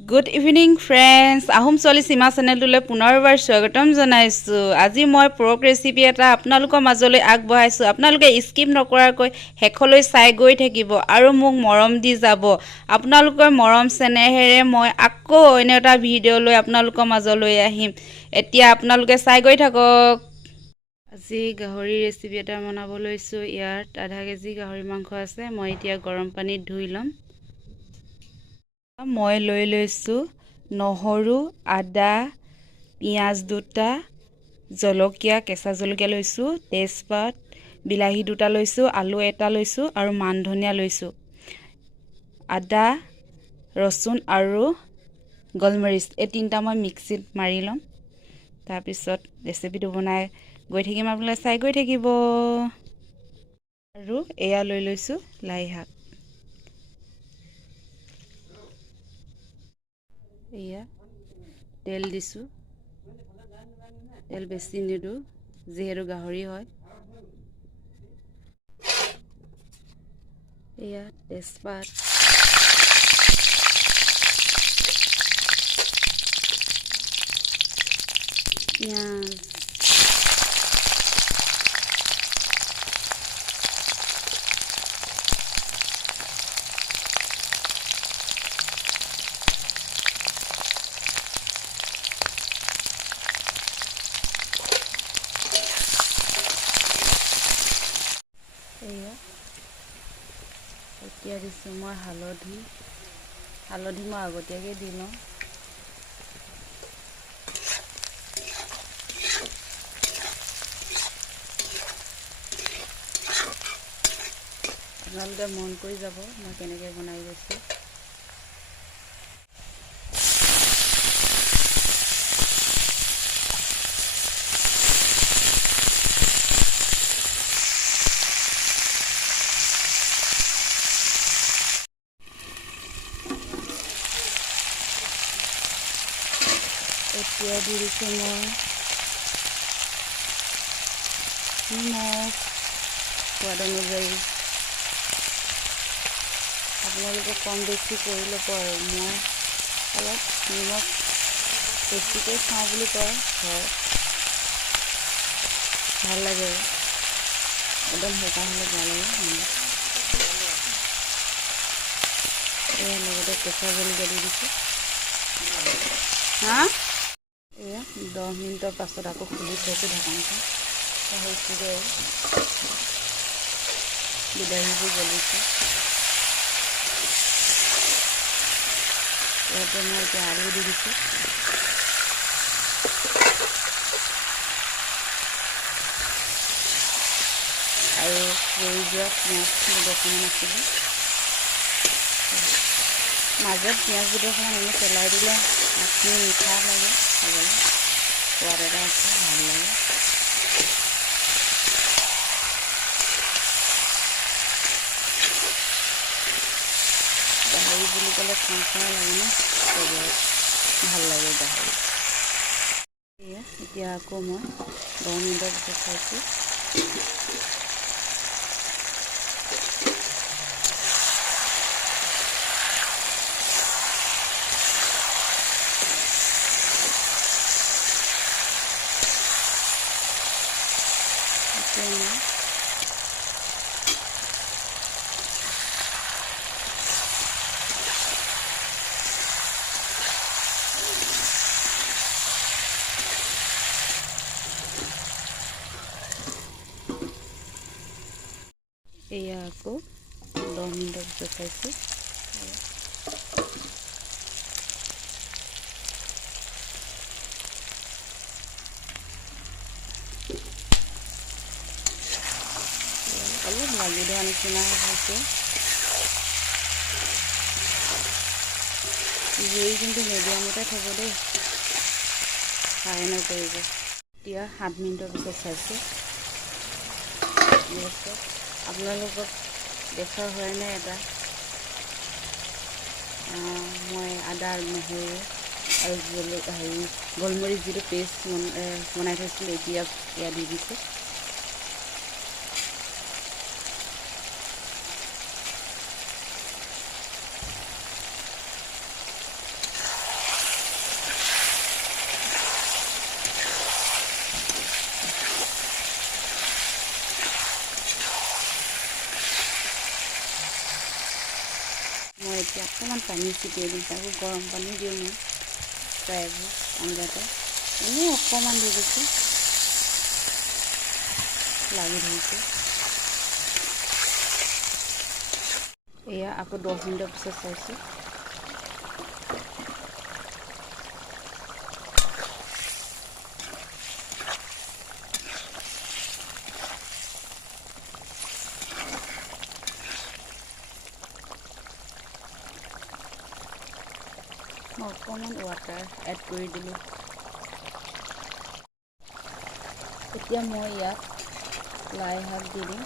Good evening friends. Ahom Soli Sima channel tule punorbar swagatam janaisu. Aji moi pork recipe eta apnalokor majoloi agbahaisu. Apnaloke skip nokorakoi hekholoi sai goi thakibo aru muk morom di jabo. Apnalokor morom senehere moi akko ene eta video loi apnalokor majoloi ahim. Etia apnaloke sai goi thakok. আজি গাহৰি recipe এটা বনাব লৈছো ইয়াত আধা KG গাহৰি মাংস আছে মই এতিয়া গৰম পানীত ধুই লম মই লৈ লৈছো নহৰু আদা পিয়াজ দুটা জলকীয়া কেঁচা জলকীয়া লৈছো তেজপাত বিলাহী দুটা লৈছো আলু এটা লৈছো আৰু মান ধনিয়া লৈছো আদা ৰসুন আৰু গোলমৰিচ এই তিনটা মই মিক্সিত মাৰি লম তাৰ পিছত ৰেচিপিটো বনাই গৈ থাকিম আপোনালোকে চাই গৈ থাকিব আৰু এয়া লৈ লৈছো লাই শাক এয়া তেল দিছো তেল বেছি নিদো যিহেতু গাহৰি হয় এয়া তেজপাত পিঁয়াজ এতিয়া দিছোঁ মই হালধি মই আগতীয়াকৈ দি লওঁ আপোনালোকে মন কৰি যাব মই কেনেকৈ বনাই গৈছোঁ এতিয়া দি দিছোঁ মই নিমখ সোৱাদ অনুযায়ী আপোনালোকে কম বেছি কৰি ল'ব আৰু মই অলপ নিমখ বেছিকৈ খাওঁ বুলি কয় হয় ভাল লাগে একদম হেঁচা হ'লে ভাল লাগে এয়া লগতে কেঁচা জলকীয়া দি দিছোঁ হা এয়া 10 মিনিটৰ পাছত আকৌ খুলি থৈছোঁ ঢাকনখন হৈছিলে বিলাহীবোৰ গলিছে ইয়াতে মই এতিয়া আলু দি দিছোঁ আৰু ৰৈ যোৱা পিঁয়াজ দুডোখৰমান আছিলে মাজত পিঁয়াজ দুডোখৰমান এনে পেলাই দিলে মাছখিনি মিঠা লাগে খাবলৈ সোৱাদ এটা আছে ভাল লাগে গাহৰি বুলি ক'লে খাওঁ খাওঁ লাগে ন ভাল লাগে গাহৰি এতিয়া আকৌ মই 10 মিনিটৰ পিছত খাইছোঁ এয়া আকৌ 10 মিনিটৰ পিছত খাইছোঁ অলপ লাগি দিয়া নিচিনা হৈছে জুই কিন্তু মিডিয়ামতে থ'ব দেই হাই নকৰিব এতিয়া 7 মিনিটৰ পিছত চাইছোঁ আপোনালোকক দেখা হয়নে এটা মই আদা নহৰু আৰু গোলমৰিচ যিটো পেষ্ট বনাই থৈছিলোঁ এতিয়া এয়া দি দিছোঁ এতিয়া অকণমান পানী ছিটিয়াই দিম, তাকো গৰম পানী দিওঁ মই প্ৰায়বোৰ আঞ্জাতে, এনেই অকণমান দি দিছোঁ, লাগি ধৰিছে। এয়া আকৌ 10 মিনিটৰ পিছত চাইছোঁ। মই অকণমান ৱাটাৰ এড কৰি দিলোঁ। এতিয়া মই ইয়াত লাই শাক দি দিম।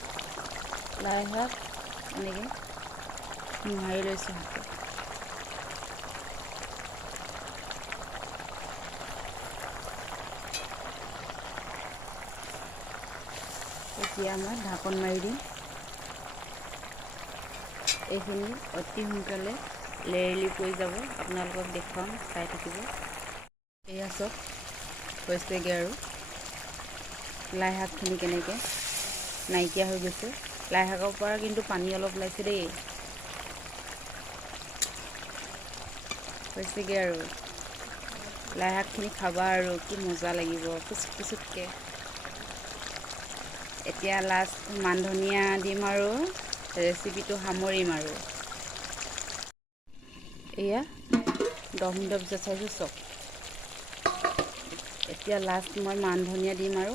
লাই শাক এনেকৈ মোহাৰি লৈছোঁ হাতত। এতিয়া মই ঢাকন মাৰি দিম। এইখিনি অতি সোনকালে লেৰেলি পৰি যাব, আপোনালোকক দেখুৱাম, চাই থাকিব। এয়া চব হৈছেগৈ আৰু লাই শাকখিনি কেনেকৈ নাইকিয়া হৈ গৈছে। লাই শাকৰ পৰা কিন্তু পানী অলপ ওলাইছে দেই। হৈছেগৈ আৰু লাই শাকখিনি খাবা আৰু কি মজা লাগিব পুচুক পুচুককৈ। এতিয়া লাষ্ট মান ধনিয়া দিম আৰু ৰেচিপিটো সামৰিম আৰু। এয়া 10 মিনিটৰ পিছত চাইছোঁ চব। এতিয়া লাষ্ট মই মান ধনিয়া দিম আৰু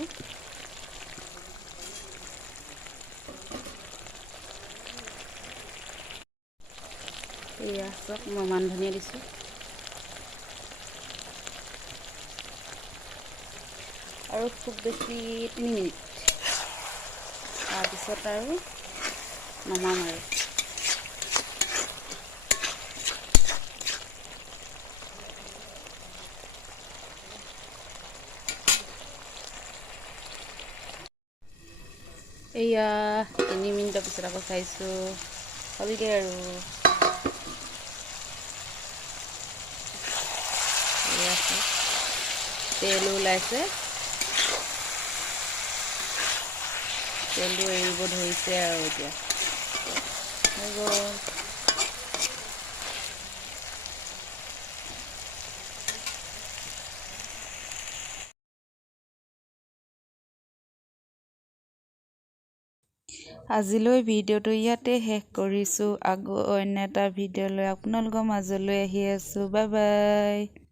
এয়া চব মই মান ধনিয়া দিছোঁ। আৰু খুব বেছি 3 মিনিট, তাৰপিছত আৰু নমাম আৰু। এয়া 3 মিনিটৰ পিছত আকৌ চাইছোঁ, হ'লগৈ আৰু। এয়া তেলো ওলাইছে, তেলটো এৰিব ধৰিছে আৰু এতিয়া হৈ গ'ল। আজিলৈ ভিডিঅ'টো ইয়াতে শেষ কৰিছোঁ। আকৌ অন্য এটা ভিডিঅ' লৈ আপোনালোকৰ মাজলৈ আহি আছোঁ। Bye bye.